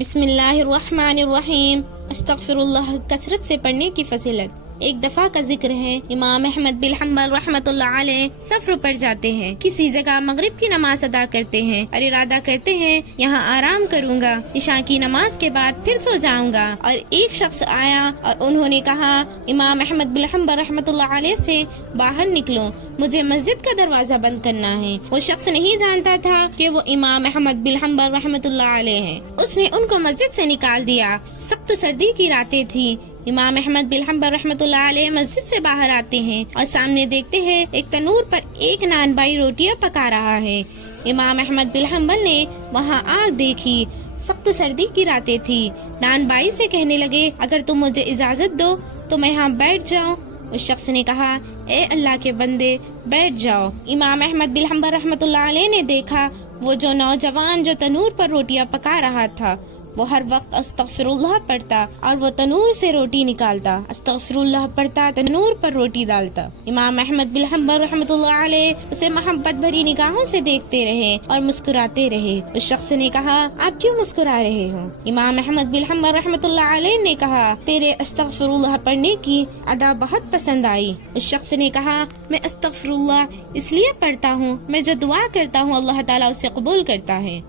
بسم اللہ الرحمن الرحیم۔ استغفر اللہ کثرت سے پڑھنے کی فضیلت۔ ایک دفعہ کا ذکر ہے، امام احمد بن حنبل رحمۃ اللہ علیہ سفر پر جاتے ہیں، کسی جگہ مغرب کی نماز ادا کرتے ہیں اور ارادہ کرتے ہیں یہاں آرام کروں گا، عشاء کی نماز کے بعد پھر سو جاؤں گا۔ اور ایک شخص آیا اور انہوں نے کہا امام احمد بن حنبل رحمۃ اللہ علیہ سے باہر نکلو، مجھے مسجد کا دروازہ بند کرنا ہے۔ وہ شخص نہیں جانتا تھا کہ وہ امام احمد بن حنبل رحمۃ اللہ علیہ ہیں۔ اس نے ان کو مسجد سے نکال دیا۔ سخت سردی کی راتیں تھی۔ امام احمد بن حنبل رحمۃ اللہ علیہ مسجد سے باہر آتے ہیں اور سامنے دیکھتے ہیں ایک تنور پر ایک نان بائی روٹیاں پکا رہا ہے۔ امام احمد بن حنبل نے وہاں آگ دیکھی۔ سخت سردی کی راتیں تھی۔ نان بائی سے کہنے لگے اگر تم مجھے اجازت دو تو میں یہاں بیٹھ جاؤں۔ اس شخص نے کہا اے اللہ کے بندے بیٹھ جاؤ۔ امام احمد بن حنبل رحمۃ اللہ علیہ نے دیکھا وہ جو نوجوان جو تنور پر روٹیاں پکا رہا تھا وہ ہر وقت استغفر اللہ پڑھتا اور وہ تنور سے روٹی نکالتا، استغفر اللہ پڑھتا، تنور پر روٹی ڈالتا۔ امام احمد بن حنبل رحمۃ اللہ علیہ اسے محبت بھری نگاہوں سے دیکھتے رہے اور مسکراتے رہے۔ اس شخص نے کہا آپ کیوں مسکرا رہے ہو؟ امام احمد بن حنبل رحمۃ اللہ علیہ نے کہا تیرے استغفر اللہ پڑھنے کی ادا بہت پسند آئی۔ اس شخص نے کہا میں استغفر اللہ اس لیے پڑھتا ہوں، میں جو دعا کرتا ہوں اللہ تعالیٰ اسے قبول کرتا ہے۔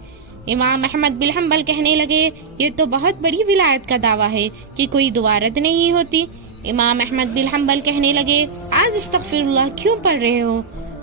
امام احمد بن حنبل کہنے لگے یہ تو بہت بڑی ولایت کا دعویٰ ہے کہ کوئی دعا رد نہیں ہوتی۔ امام احمد بن حنبل کہنے لگے آج استغفر اللہ کیوں پڑھ رہے ہو؟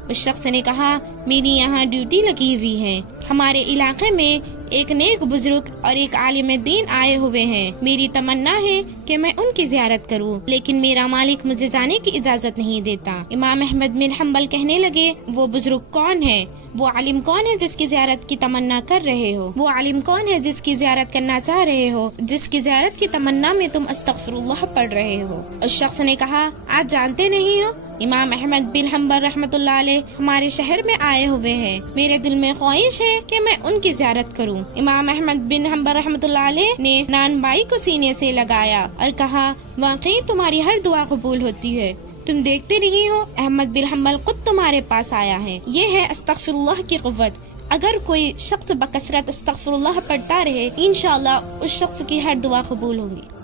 اس شخص نے کہا میری یہاں ڈیوٹی لگی ہوئی ہے، ہمارے علاقے میں ایک نیک بزرگ اور ایک عالم دین آئے ہوئے ہیں، میری تمنا ہے کہ میں ان کی زیارت کروں لیکن میرا مالک مجھے جانے کی اجازت نہیں دیتا۔ امام احمد بن حنبل کہنے لگے وہ بزرگ کون ہے؟ وہ عالم کون ہے جس کی زیارت کی تمنا کر رہے ہو؟ وہ عالم کون ہے جس کی زیارت کرنا چاہ رہے ہو، جس کی زیارت کی تمنا میں تم استغفر اللہ پڑھ رہے ہو؟ اس شخص نے کہا آپ جانتے نہیں ہو امام احمد بن حنبل رحمۃ اللہ علیہ ہمارے شہر میں آئے ہوئے ہیں، میرے دل میں خواہش ہے کہ میں ان کی زیارت کروں۔ امام احمد بن حنبل رحمۃ اللہ علیہ نے نان بائی کو سینے سے لگایا اور کہا واقعی تمہاری ہر دعا قبول ہوتی ہے، تم دیکھتے نہیں ہو احمد بن حنبل خود تمہارے پاس آیا ہے۔ یہ ہے استغفر اللہ کی قوت۔ اگر کوئی شخص بکثرت استغفر اللہ پڑھتا رہے انشاءاللہ اس شخص کی ہر دعا قبول ہوگی۔